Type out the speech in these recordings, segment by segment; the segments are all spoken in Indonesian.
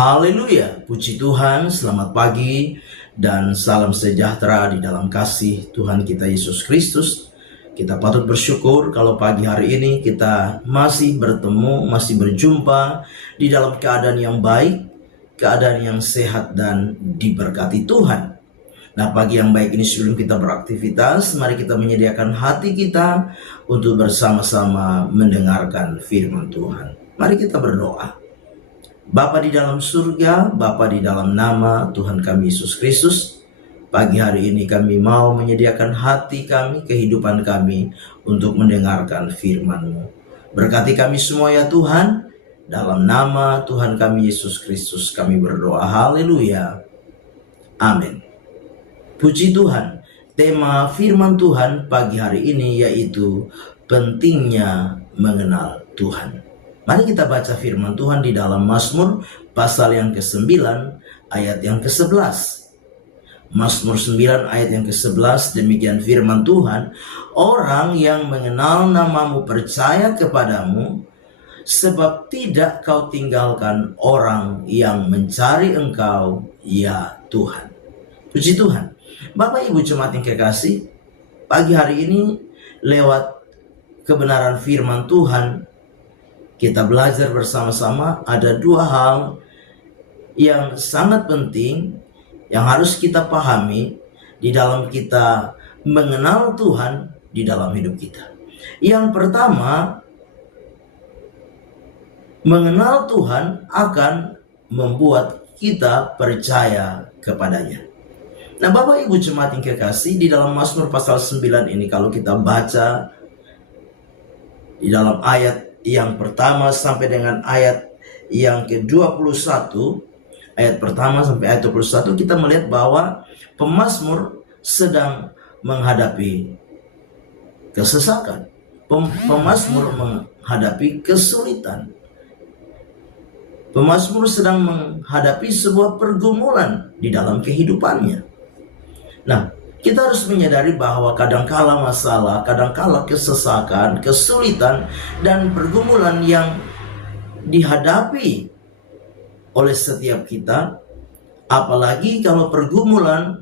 Haleluya, puji Tuhan, selamat pagi dan salam sejahtera di dalam kasih Tuhan kita Yesus Kristus. Kita patut bersyukur kalau pagi hari ini kita masih bertemu, masih berjumpa di dalam keadaan yang baik, keadaan yang sehat dan diberkati Tuhan. Nah, pagi yang baik ini sebelum kita beraktivitas, mari kita menyediakan hati kita untuk bersama-sama mendengarkan firman Tuhan. Mari kita berdoa. Bapa di dalam surga, Bapa di dalam nama Tuhan kami Yesus Kristus, pagi hari ini kami mau menyediakan hati kami, kehidupan kami untuk mendengarkan firman-Mu. Berkati kami semua ya Tuhan, dalam nama Tuhan kami Yesus Kristus kami berdoa. Haleluya. Amin. Puji Tuhan, tema firman Tuhan pagi hari ini yaitu pentingnya mengenal Tuhan. Mari kita baca firman Tuhan di dalam Mazmur pasal yang ke-9 ayat yang ke-11. Mazmur 9 ayat yang ke-11, demikian firman Tuhan, orang yang mengenal namamu percaya kepadamu, sebab tidak kau tinggalkan orang yang mencari engkau, ya Tuhan. Puji Tuhan. Bapak Ibu jemaat yang kekasih, pagi hari ini lewat kebenaran firman Tuhan, kita belajar bersama-sama ada dua hal yang sangat penting yang harus kita pahami di dalam kita mengenal Tuhan di dalam hidup kita. Yang pertama, mengenal Tuhan akan membuat kita percaya kepadanya. Nah, Bapak Ibu jemaat yang kekasih, di dalam Mazmur pasal 9 ini kalau kita baca di dalam ayat yang pertama sampai dengan ayat yang ke-21, ayat pertama sampai ayat 21, kita melihat bahwa pemazmur sedang menghadapi kesesakan. Pemazmur menghadapi kesulitan. Pemazmur sedang menghadapi sebuah pergumulan di dalam kehidupannya. Nah, kita harus menyadari bahwa kadangkala masalah, kadangkala kesesakan, kesulitan, dan pergumulan yang dihadapi oleh setiap kita, apalagi kalau pergumulan,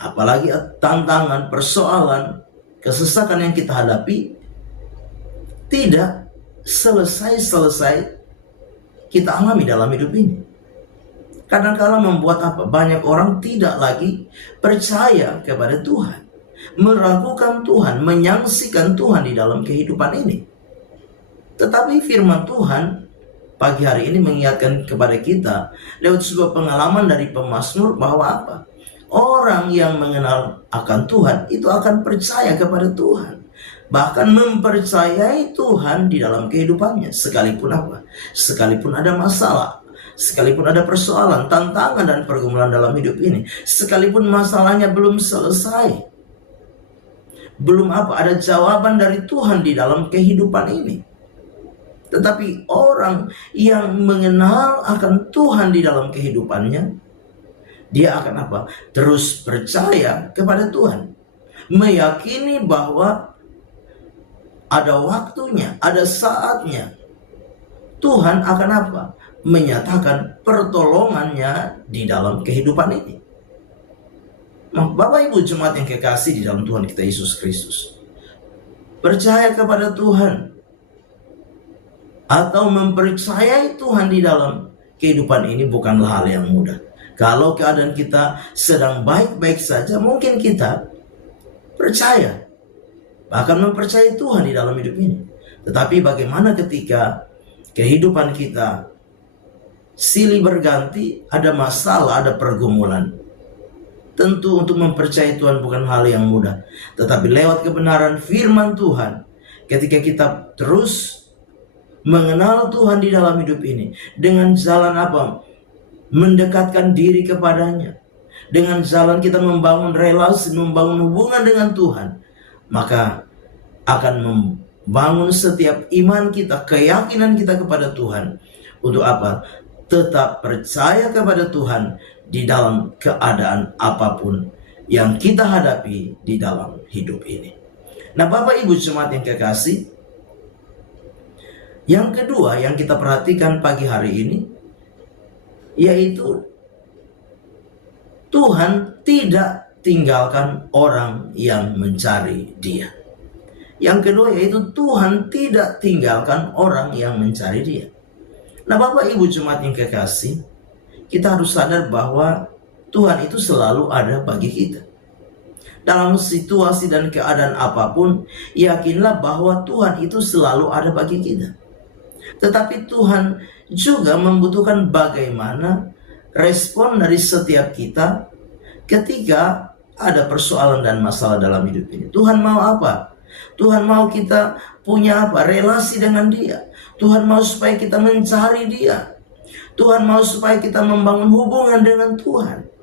apalagi tantangan, persoalan, kesesakan yang kita hadapi, tidak selesai-selesai kita alami dalam hidup ini. Kadang-kala membuat apa? Banyak orang tidak lagi percaya kepada Tuhan, meragukan Tuhan, menyaksikan Tuhan di dalam kehidupan ini. Tetapi firman Tuhan pagi hari ini mengingatkan kepada kita lewat sebuah pengalaman dari pemazmur bahwa apa? Orang yang mengenal akan Tuhan itu akan percaya kepada Tuhan, bahkan mempercayai Tuhan di dalam kehidupannya, sekalipun apa? Sekalipun ada masalah, sekalipun ada persoalan, tantangan dan pergumulan dalam hidup ini, sekalipun masalahnya belum selesai, belum ada jawaban dari Tuhan di dalam kehidupan ini, tetapi orang yang mengenal akan Tuhan di dalam kehidupannya, dia akan terus percaya kepada Tuhan, meyakini bahwa ada waktunya, ada saatnya Tuhan akan menyatakan pertolongannya di dalam kehidupan ini. Nah, Bapak Ibu jemaat yang kekasih di dalam Tuhan kita Yesus Kristus, percaya kepada Tuhan atau mempercayai Tuhan di dalam kehidupan ini bukanlah hal yang mudah. Kalau keadaan kita sedang baik-baik saja, mungkin kita percaya, bahkan mempercayai Tuhan di dalam hidup ini. Tetapi bagaimana ketika kehidupan kita silih berganti, ada masalah, ada pergumulan? Tentu untuk mempercayai Tuhan bukan hal yang mudah. Tetapi lewat kebenaran firman Tuhan, ketika kita terus mengenal Tuhan di dalam hidup ini, dengan jalan mendekatkan diri kepadanya, dengan jalan kita membangun relasi, membangun hubungan dengan Tuhan, maka akan membangun setiap iman kita, keyakinan kita kepada Tuhan. Untuk tetap percaya kepada Tuhan di dalam keadaan apapun yang kita hadapi di dalam hidup ini. Nah, Bapak Ibu jemaat yang kekasih, yang kedua yang kita perhatikan pagi hari ini, yaitu Tuhan tidak tinggalkan orang yang mencari Dia. Yang kedua yaitu Tuhan tidak tinggalkan orang yang mencari Dia. Nah, Bapak Ibu jemaat yang kekasih, kita harus sadar bahwa Tuhan itu selalu ada bagi kita. Dalam situasi dan keadaan apapun, yakinlah bahwa Tuhan itu selalu ada bagi kita. Tetapi Tuhan juga membutuhkan bagaimana respon dari setiap kita ketika ada persoalan dan masalah dalam hidup ini. Tuhan mau apa? Tuhan mau kita punya apa? Relasi dengan Dia. Tuhan mau supaya kita mencari Dia. Tuhan mau supaya kita membangun hubungan dengan Tuhan.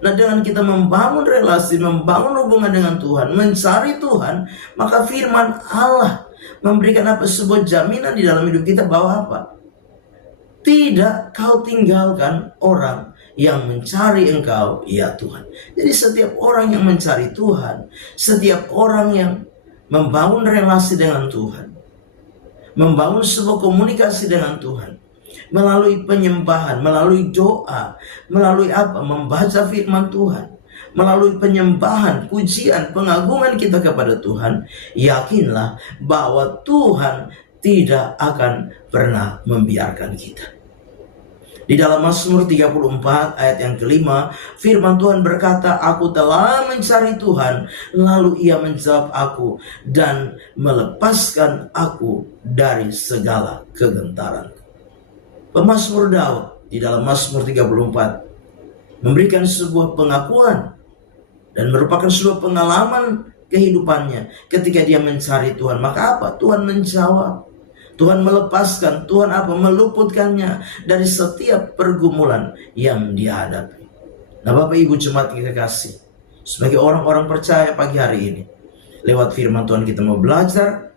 Nah, dengan kita membangun relasi, membangun hubungan dengan Tuhan, mencari Tuhan, maka firman Allah memberikan apa? Sebuah jaminan di dalam hidup kita bahwa apa? Tidak kau tinggalkan orang yang mencari engkau, ya Tuhan. Jadi setiap orang yang mencari Tuhan, setiap orang yang membangun relasi dengan Tuhan, membangun sebuah komunikasi dengan Tuhan, melalui penyembahan, melalui doa, melalui apa? Membaca firman Tuhan, melalui penyembahan, pujian, pengagungan kita kepada Tuhan, yakinlah bahwa Tuhan tidak akan pernah membiarkan kita. Di dalam Mazmur 34 ayat yang kelima, firman Tuhan berkata, aku telah mencari Tuhan, lalu Ia menjawab aku dan melepaskan aku dari segala kegentaran. Pemazmur Daud di dalam Mazmur 34 memberikan sebuah pengakuan dan merupakan sebuah pengalaman kehidupannya ketika dia mencari Tuhan. Maka apa? Tuhan menjawab. Tuhan melepaskan, Tuhan apa? Meluputkannya dari setiap pergumulan yang dia hadapi. Nah, Bapak Ibu jemaat yang kekasih, sebagai orang-orang percaya pagi hari ini, lewat firman Tuhan kita mau belajar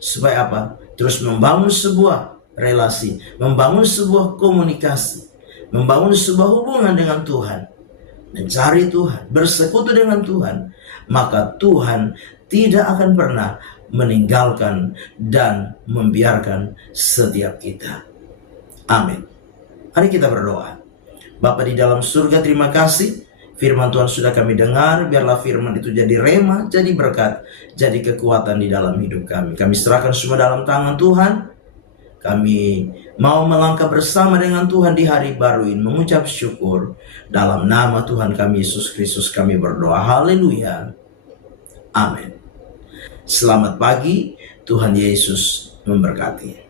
supaya apa? Terus membangun sebuah relasi, membangun sebuah komunikasi, membangun sebuah hubungan dengan Tuhan, mencari Tuhan, bersekutu dengan Tuhan, maka Tuhan tidak akan pernah meninggalkan dan membiarkan setiap kita. Amin. Mari kita berdoa. Bapa di dalam surga, terima kasih firman Tuhan sudah kami dengar. Biarlah firman itu jadi rema, jadi berkat, jadi kekuatan di dalam hidup kami. Kami serahkan semua dalam tangan Tuhan. Kami mau melangkah bersama dengan Tuhan di hari baru ini, mengucap syukur. Dalam nama Tuhan kami Yesus Kristus kami berdoa. Haleluya. Amin. Selamat pagi, Tuhan Yesus memberkati.